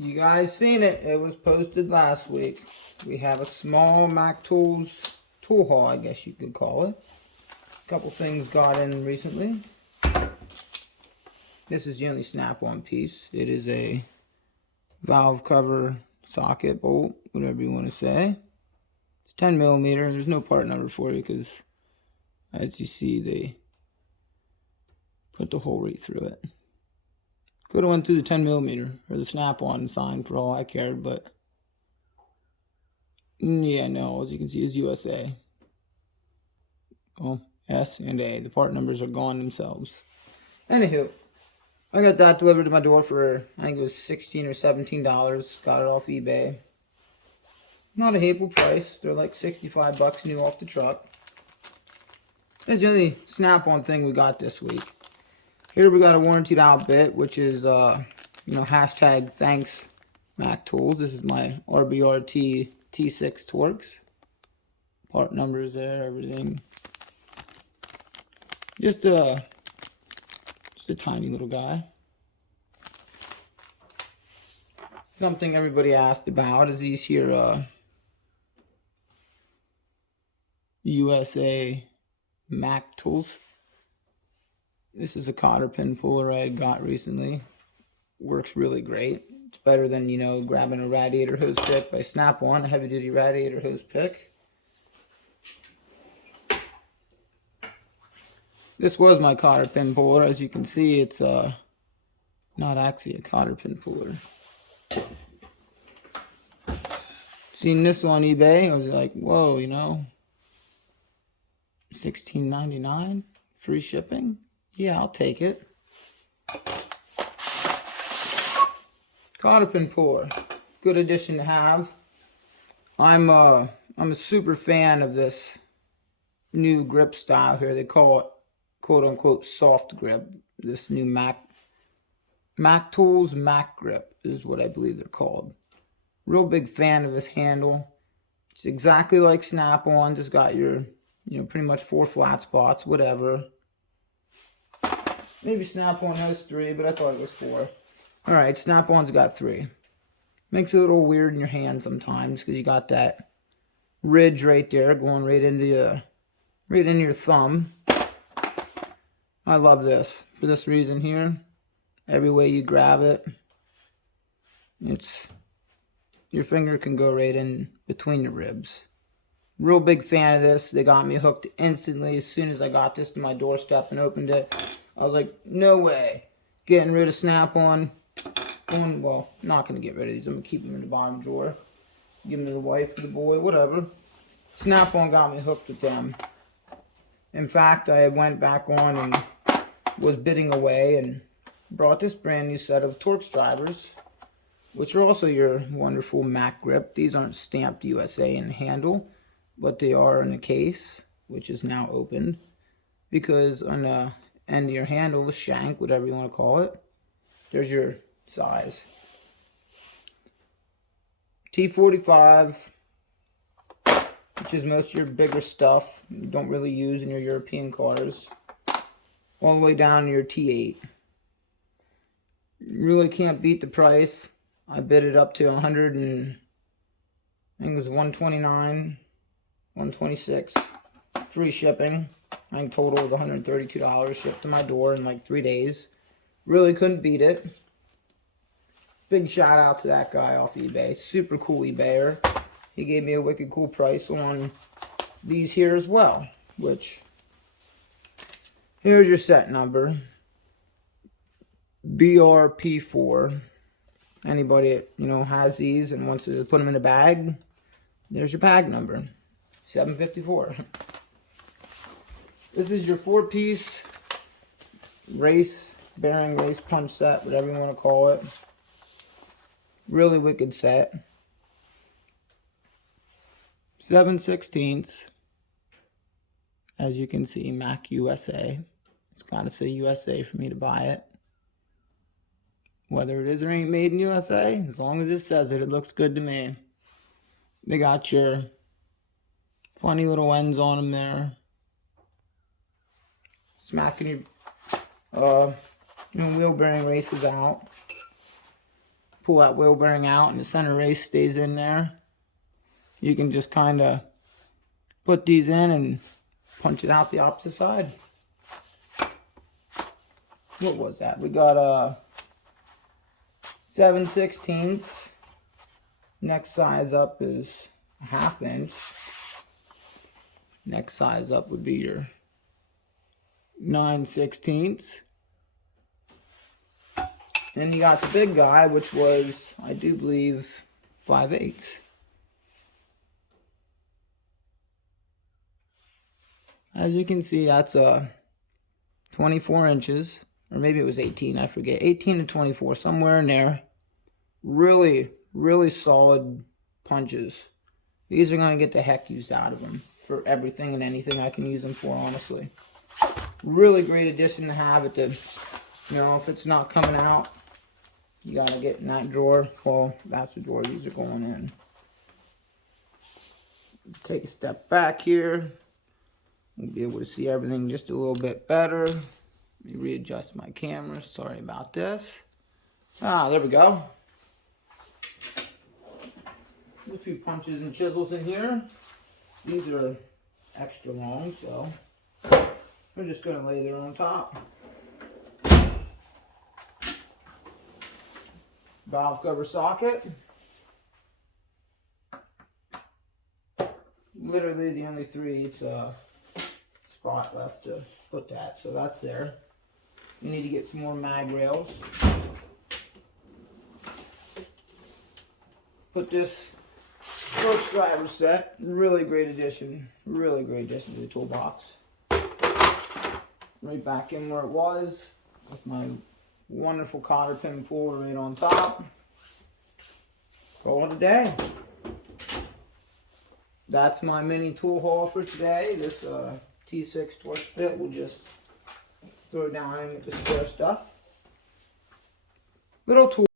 You guys seen it. It was posted last week. We have a small Mac Tools tool haul, I guess you could call it. A couple things got in recently. This is the only snap-on piece. It is a valve cover socket bolt, whatever you want to say. It's 10 millimeter. There's no part number for it because, as you see, they put the hole right through it. Could have went through the 10 millimeter or the snap-on sign for all I cared, but yeah, no, as you can see, it's USA. Well, S and A. The part numbers are gone themselves. Anywho, I got that delivered to my door for, I think it was $16 or $17. Got it off eBay. Not a hateful price. They're like 65 bucks new off the truck. That's the only snap-on thing we got this week. Here we got a warranted out bit, which is, hashtag thanks Mac Tools. This is my RBRT T6 Torx. Part numbers there, everything. Just a tiny little guy. Something everybody asked about is these here USA Mac Tools. This is a cotter pin puller I got recently. Works really great. It's better than, grabbing a radiator hose pick by Snap-on, a heavy duty radiator hose pick. This was my cotter pin puller. As you can see, it's not actually a cotter pin puller. Seen this on eBay, I was like, whoa, $16.99, free shipping. Yeah, I'll take it. Cotter pin puller, good addition to have. I'm a super fan of this new grip style here. They call it quote unquote soft grip. This new Mac Tools Mac Grip is what I believe they're called. Real big fan of this handle. It's exactly like Snap-on, just got your pretty much 4 flat spots, whatever. Maybe Snap-on has 3, but I thought it was 4. Alright, Snap-on's got 3. Makes it a little weird in your hand sometimes because you got that ridge right there going right into your thumb. I love this for this reason here. Every way you grab it, your finger can go right in between the ribs. Real big fan of this. They got me hooked instantly as soon as I got this to my doorstep and opened it. I was like, no way. Getting rid of Snap-on. Well, not going to get rid of these. I'm going to keep them in the bottom drawer. Give them to the wife or the boy, whatever. Snap-on got me hooked with them. In fact, I went back on and was bidding away and brought this brand new set of Torx drivers, which are also your wonderful Mac grip. These aren't stamped USA in the handle, but they are in the case, which is now opened, because on the end of your handle, the shank, whatever you want to call it, there's your size. T45, which is most of your bigger stuff you don't really use in your European cars, all the way down to your T8. You really can't beat the price. I bid it up to 100 and I think it was 129, 126, free shipping. I think total was $132 shipped to my door in like 3 days. Really couldn't beat it. Big shout out to that guy off eBay. Super cool eBayer. He gave me a wicked cool price on these here as well. Which, here's your set number. BRP4. Anybody that, has these and wants to put them in a bag, there's your bag number. 754. This is your 4-piece bearing race punch set, whatever you want to call it. Really wicked set. 7/16. As you can see, Mac USA. It's got to say USA for me to buy it. Whether it is or ain't made in USA, as long as it says it, it looks good to me. They got your funny little ends on them there. Smacking your wheel bearing races out. pull that wheel bearing out and the center race stays in there. You can just kind of put these in and punch it out the opposite side. What was that? We got a 7/16. Next size up is a 1/2 inch. Next size up would be your 9/16. Then you got the big guy, which was, I do believe, 5/8. As you can see, that's 24 inches, or maybe it was 18, I forget. 18 to 24, somewhere in there. Really, really solid punches. These are going to get the heck used out of them for everything and anything I can use them for, honestly. Really great addition to have at the, you know, if it's not coming out, you got to get in that drawer. Well, that's the drawer these are going in. Take a step back here. We'll be able to see everything just a little bit better. Let me readjust my camera. Sorry about this. There we go. There's a few punches and chisels in here. These are extra long, so we're just going to lay there on top. Valve cover socket. Literally the only 3/8 spot left to put that, so that's there. We need to get some more mag rails. Put this torx driver set, really great addition to the toolbox. Right back in where it was, with my wonderful cotter pin puller right on top. Call it a day. That's my mini tool haul for today. This T6 torx bit will just throw down in with the spare stuff. Little tool.